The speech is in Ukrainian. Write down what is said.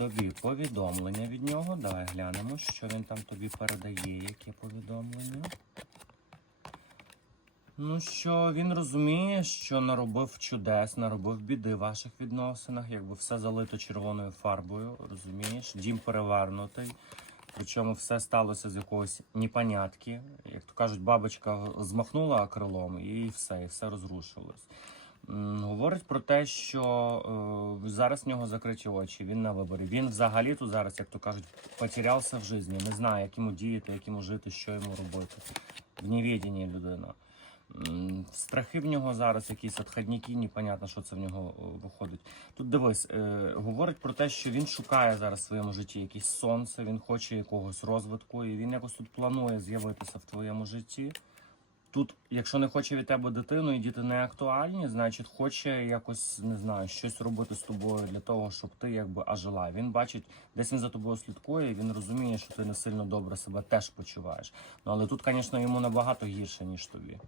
тобі повідомлення від нього. Давай глянемо, що він там тобі передає, яке повідомлення. Ну що він розуміє, що наробив чудес, наробив біди в ваших відносинах, якби все залито червоною фарбою, розумієш? Дім перевернутий. Причому все сталося з якогось непонятки. Як то кажуть, бабочка змахнула крилом і все, і все розрушилось. Говорить про те, що е, зараз в нього закриті очі, він на виборі. Він взагалі тут зараз, як то кажуть, потерявся в житті, не знає, як йому діяти, як йому жити, що йому робити. В невіденні людина. Страхи в нього зараз якісь отходники, непонятно, що це в нього е, виходить. Тут дивись, е, говорить про те, що він шукає зараз в своєму житті якесь сонце, він хоче якогось розвитку, і він якось тут планує з'явитися в твоєму житті. Тут, якщо не хоче від тебе дитину і діти не актуальні, значить хоче якось не знаю, щось робити з тобою для того, щоб ти якби ожила. Він бачить, десь він за тобою слідкує, і він розуміє, що ти не сильно добре себе теж почуваєш. Ну але тут, звісно, йому набагато гірше, ніж тобі.